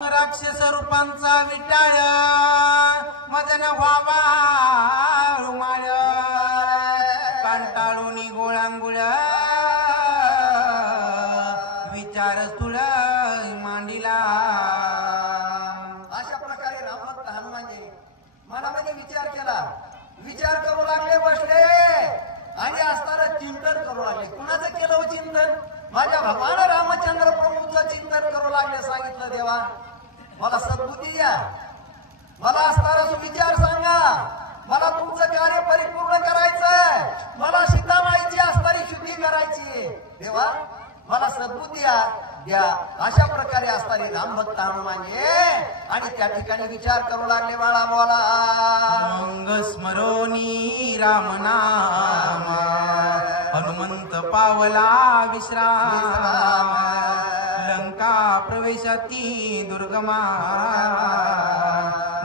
राक्षस रूपांचा विटाळ मदन व्हावा रुमाळ कंटाळून गोळांगुळ विचार स्थूळ मांडिला। अशा प्रकारे रामभक्त हनुमानजी मनामध्ये विचार केला, विचार करू लागले, बसले आणि असताना चिंतन करू लागले। कुणाचं केलं चिंतन? माझ्या भगवान रामचंद्र प्रभूंचं चिंतन करू लागले। सांगितलं, देवा मला सद्बुद्धी द्या, मला असणारा विचार सांगा, मला तुमचं कार्य परिपूर्ण करायचंय, मला सीतामाईची असणारी शुद्धी करायची, देवा मला सद्बुद्धी द्या। अशा प्रकारे असणारे रामभक्त हनुमानजी आणि त्या ठिकाणी विचार करू लागले। बाळा बोला, अंग स्मरोनी राम नाम हनुमंत पावला विश्राम। लंका प्रवेशाती दुर्गमा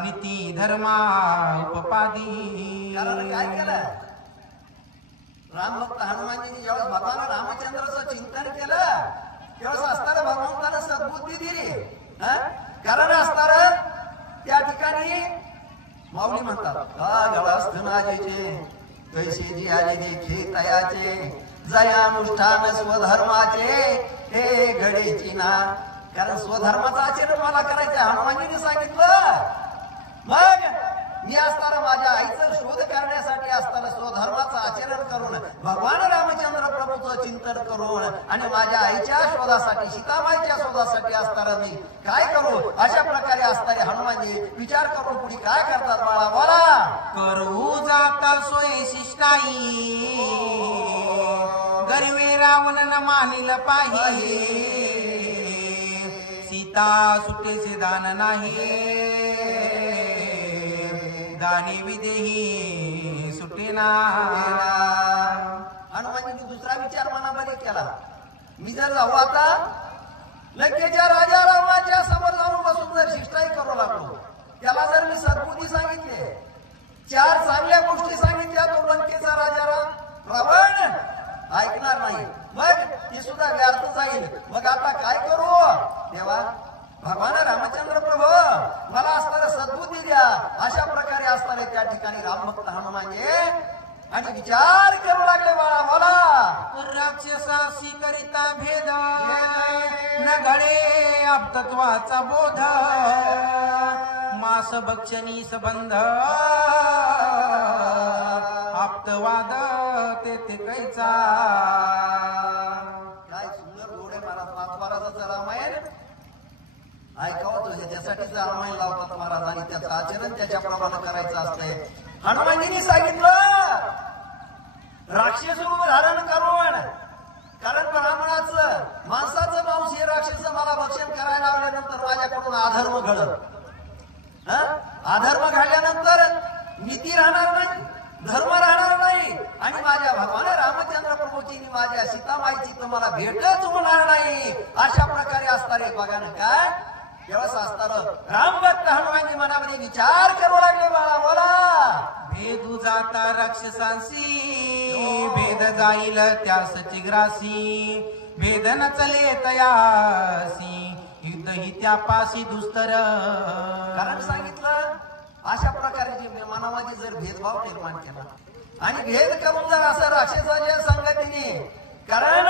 नीती धर्मा उपपादी। काय केलं रामभक्त हनुमानजींनी? जेव्हा भगवान रामचंद्राचं चिंतन केलं तेव्हा असणारं भगवंतानं सद्बुद्धी दिली। कारण असणारं त्या ठिकाणी माऊली म्हणतात, गवास्थनाजीचे कैसे जी आले देखे तयाचे जयानुष्ठान स्वधर्माचे हे घडेची ना। कारण स्वधर्माचं आचरण मला करायचं हनुमानजीने सांगितलं। मग मी असताना माझ्या आईचा शोध करण्यासाठी असताना स्वधर्माचं आचरण करून भगवान रामचंद्र प्रभूचं चिंतन करून आणि माझ्या आईच्या शोधासाठी सीतामाईच्या शोधासाठी असताना मी काय करू? अशा प्रकारे असणारे हनुमानजी विचार करून पुढे काय करतात? बाळा बोला, करू जाता सोय शिष्टाई गरवे रावण न मानिल पाहिजे। सीता सुटेचे दान नाही दाने विदेही सुटेना। हनुमानजींनी दुसरा विचार मनामध्ये केला, मी जर जाऊ आता लंकेच्या राजा रावणाच्या समोर जाऊन बसून जर शिष्टाई करू लागलो, त्याला जर मी सद्बुद्धी सांगितले, चार चांगल्या गोष्टी सांगितल्या, तो लंकेचा राजा रावण ऐकणार नाही, मग ती सुद्धा व्यर्थ जाईल। मग आता काय करू? तेव्हा भगवान रामचंद्र प्रभू मला असणारं सद्बुद्धी द्या। अशा प्रकारे असणारे त्या ठिकाणी रामभक्त हनुमानजी आणि विचार करू लागले। बाळा बोला, राक्षसाशी करिता भेद न घडे आपतत्वाचा बोध मास भक्षणी संबंध आप्तवाद ते कैचा। काय सुंदर गोडे महाराजाचं रामायण ऐकावं, ह्याच्यासाठीच रामायण लावतात महाराज आणि त्याचं आचरण त्याच्याप्रमाणे करायचं असतंय। हनुमानजींनी सांगितलं, राक्षस रूप धारण करून, कारण ब्राह्मणाचं माणसाचं मांस हे राक्षस मला भक्षण करायला लावल्यानंतर माझ्याकडून अधर्म घडत, अधर्म घडल्यानंतर नीती राहणार नाही, धर्म राहणार नाही आणि माझ्या भगवान रामचंद्र प्रभूची माझ्या सीतामाईची तुम्हाला भेटच होणार नाही। अशा प्रकारे असणारे बघा ना काय व्यवस्था असताना रामभक्त हनुमानजी मनामध्ये विचार करू लागले। बाळा बोला, भेदू जाता राक्षसांशी भेद जाईल त्यास चिग्रासी भेद न चले तयासी युद्ध ही त्यापासी दुस्तर। कारण सांगितलं अशा प्रकारे जे मनामध्ये जर भेदभाव निर्माण केला आणि भेद करून जर असं राक्षसाच्या संगतीने, कारण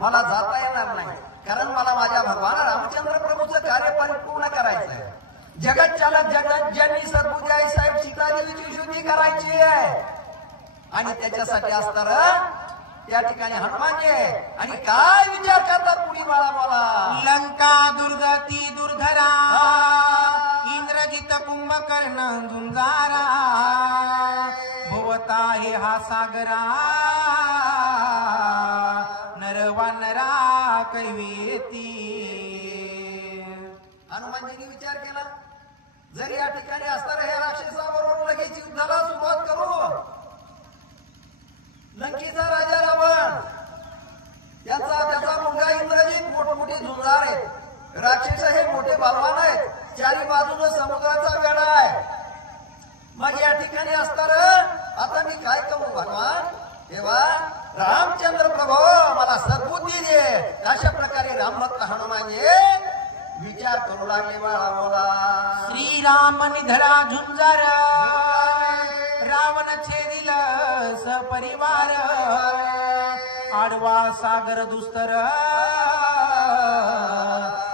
मला जाता येणार नाही, कारण मला माझ्या भगवान रामचंद्र प्रभूचं कार्य परिपूर्ण करायचं आहे। जगत चालक जगत जननी सद्बुद्धी आई साहेब सीतादेवीची शुद्धी करायची आहे आणि त्याच्यासाठी असणार त्या ठिकाणी हनुमानजी आणि काय विचार करतात पुढे? बाळा बोला, लंका दुर्गती दुर्धरा इंद्रजित कुंभकर्ण झुंजारा भुवता हे हा सागरा नरवानरा कैवेती। हनुमानजींनी विचार केला, जर या ठिकाणी असणाऱ्या ह्या राक्षसाबरोबर लगेच युद्धाला सुरुवात करू, लंकेचा राजा रावण त्याचा मुलगा इंद्रजित मोठमोठे झुंजार आहेत, राक्षस हे मोठे बलवान आहेत, चारी बाजूने समुद्राचा वेढा आहे। मग या ठिकाणी असणार आता मी काय करू भगवान? तेव्हा रामचंद्र प्रभू मला सद्बुद्धी दे। अशा प्रकारे रामभक्त हनुमानजी विचार करू लागले बाळा बोला. श्रीराम निधडा झुंजार रावण छेदिल सपरिवार आडवा सागर दुस्तर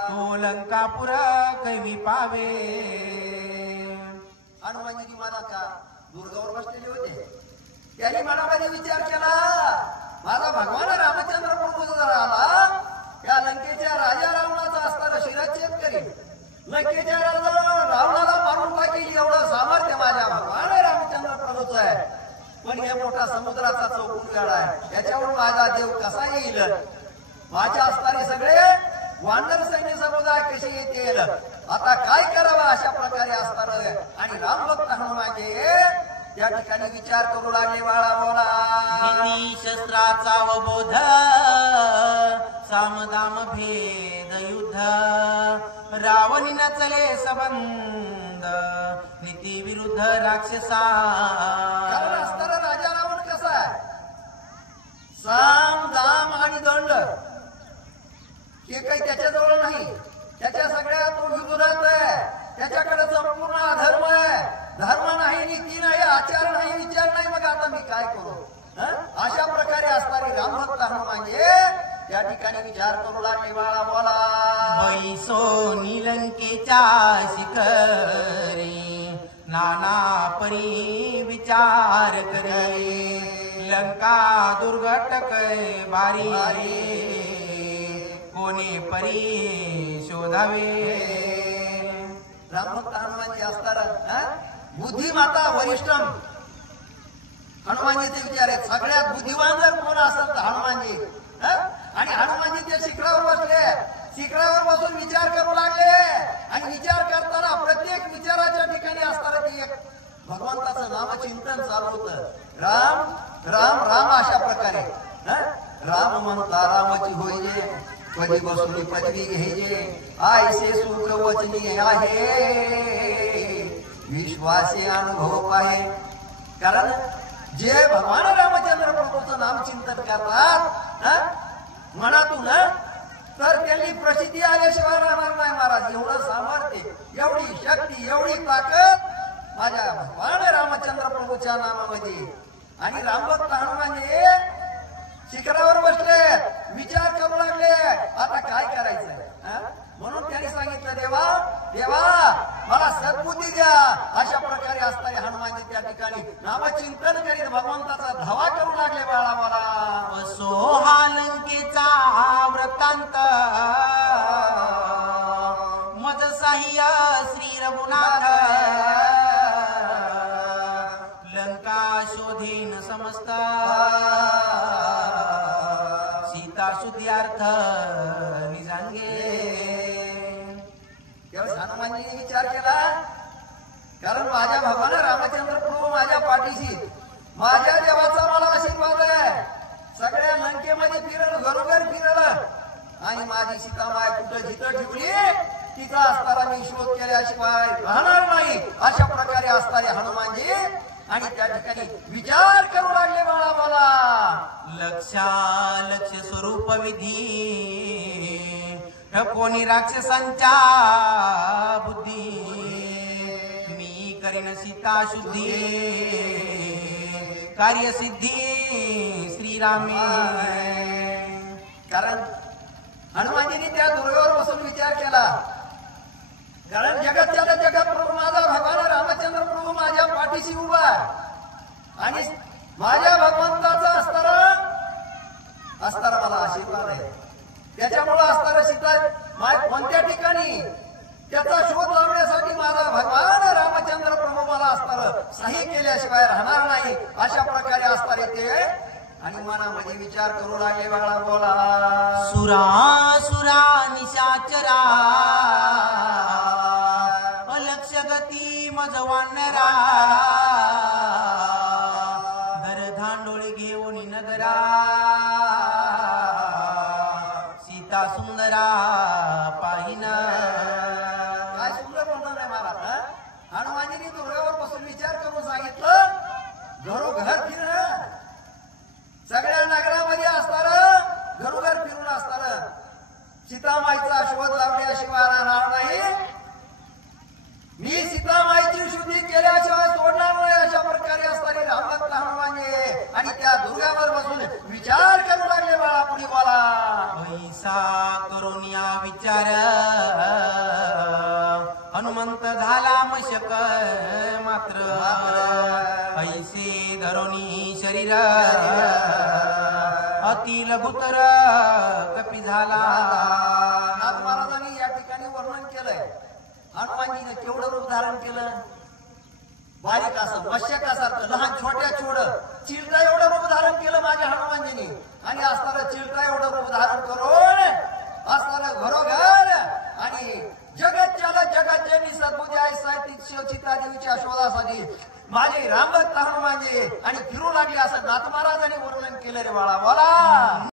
तो लंकापुर कैवी पावे. हनुमानजी मला का दुर्गावर बसलेले होते. त्यांनी मनामध्ये विचार केला माझा भगवान रामचंद्र प्रभू जर आला त्या लंकेच्या राजा रावणाचा असताना शिरच्छेद करील. लंकेच्या रावणाला मारून टाकील एवढं सामर्थ्य माझ्या भगवान रामचंद्र प्रभूचं आहे. पण हे मोठा समुद्राचा चौकून गाडा आहे याच्यावर माझा देव कसा येईल. माझ्या असणारे सगळे वानर सैन्य समुदाय कसे येतील. आता काय करावं अशा प्रकारे असणार. आणि रामभक्त हनुमानजी त्या ठिकाणी विचार करू लागले बाळा बोला. नीती शस्त्राचा अवबोध सामदाम भेद युद्ध रावणी नचले संबंध नीती विरुद्ध राक्षसा. कारण असणारा राजा रावण कसा आहे. साम दाम आणि दंड हे काही त्याच्याजवळ नाही. त्याच्या सगळ्या तो विरोधात आहे. त्याच्याकडे संपूर्ण अधर्म आहे. धर्म नाही, नीती नाही, आचार नाही, विचार नाही. मग आता मी काय करू. अशा प्रकारे असणारी रामभक्त हनुमानजी त्या ठिकाणी विचार करू लागले बाळा बोला. मैसो निलंकेच्या शिखरी नाना परी विचार करे लंका दुर्घटक बारी कोणी परी शोधावे. रामभक्त हनुमानजी असताना बुद्धिमाता वरिष्ठम हनुमानजीचे विचार आहेत. सगळ्यात बुद्धिवान जर कोण असेल तर हनुमानजी. आणि हनुमानजी ते शिखरावर बसले. शिखरावर बसून विचार करू लागले. आणि विचार करताना प्रत्येक विचाराच्या ठिकाणी असताना ते एक भगवंताचं नामचिंतन चालू होतं. राम राम राम अशा प्रकारे. राम म्हणता रामाची होईजे पदी बसून पदवी घ्यायचे आयसे सुख वचनी आहे विश्वासे अनुभव पाहे. कारण जे भगवान रामचंद्र प्रभूचं नाम चिंतन करतात मनातून तर त्यांनी प्रसिद्धी आल्याशिवाय राहणार नाही. महाराज एवढं सामर्थ्य एवढी शक्ती एवढी ताकद माझ्या भगवान रामचंद्र प्रभूच्या नामामध्ये. आणि रामभक्त हनुमानजी शिखरावर बसले विचार करू लागले आता काय करायचं. म्हणून त्यांनी सांगितलं देवा देवा मला सद्बुद्धी द्या. अशा प्रकारे असणारे हनुमानजी त्या ठिकाणी नामचिंतन करीत भगवंताचा धावा करू लागले बाळा मला. असो हा लंकेचा वृत्तांत मज साह्य श्री रघुनाथ लंका शोधीन समस्त सीता शुद्ध्यार्थ निजांगे. त्यावेळेस हनुमानजीने विचार केला कारण माझ्या भगवान रामचंद्र प्रभू माझ्या पाठीशी माझ्या देवाचा मला आशीर्वाद आहे. सगळ्या लंकेमध्ये फिरल घरोघर फिरल आणि माझी सीतामाय कुठं जिथं ठेवली तिथं असताना मी शोध केल्याशिवाय राहणार नाही. अशा प्रकारे असणारे हनुमानजी आणि त्या ठिकाणी विचार करू लागले बाळा मला. लक्ष स्वरूप विधी कोणी राक्षसांच्या बुद्धी मी करीन सीता शुद्धी कार्यसिद्धी श्रीरामे. कारण हनुमानजीने त्या दुर्गावर बसून विचार केला. कारण जगतच्या जगत प्रभू माझा भगवान रामचंद्र प्रभू माझ्या पाठीशी उभा आणि माझ्या भगवंताचा असताना मला आशीर्वाद आहे. त्याच्यामुळे असताना सीता कोणत्या ठिकाणी त्याचा शोध लावण्यासाठी माझा भगवान रामचंद्र प्रभू मला असताना सही केल्याशिवाय राहणार नाही. अशा प्रकारे असणारे ते आणि मनामध्ये विचार करू लागले बाळा बोला. सुरा निशाचरा अलक्ष गती मज वानरा धर धांडोळी घेऊन नगरा सीता सुंदरा पाहिना. काय सुंदर म्हणणार नाही मला. हनुमानजीने दुर्गावर बसून विचार करून सांगितलं घरोघर फिरणं सगळ्या नगरामध्ये असणार घरोघर फिरून असणार सीतामाईचा शोध लावल्याशिवाय राहणार विचार करू लागले बाळा पुढे बोला. ऐसा करून या विचार हनुमंत झाला मशक मात्र ऐसे धरोनी शरीर अति लघुतर कपी झाला. नाथ महाराजांनी या ठिकाणी वर्णन केलंय. हनुमानजीने केवढं रूप धारण केलं. बारीक असं मत्स्यकासारखं लहान छोट्या छोड चिलटा एवढं रूप धारण केलं माझ्या हनुमानजीने. आणि असताना चिलटा एवढं रूप धारण करून असताना घरोघर आणि जगतच्याला जगतजनी सद्बुद्धी आहे साहित्यिक शिवचिता देवीच्या शोधासाठी माझे रामभक्त हनुमानजी आणि फिरू लागले असं नाथ महाराजांनी वर्णन केलं रे बाळा.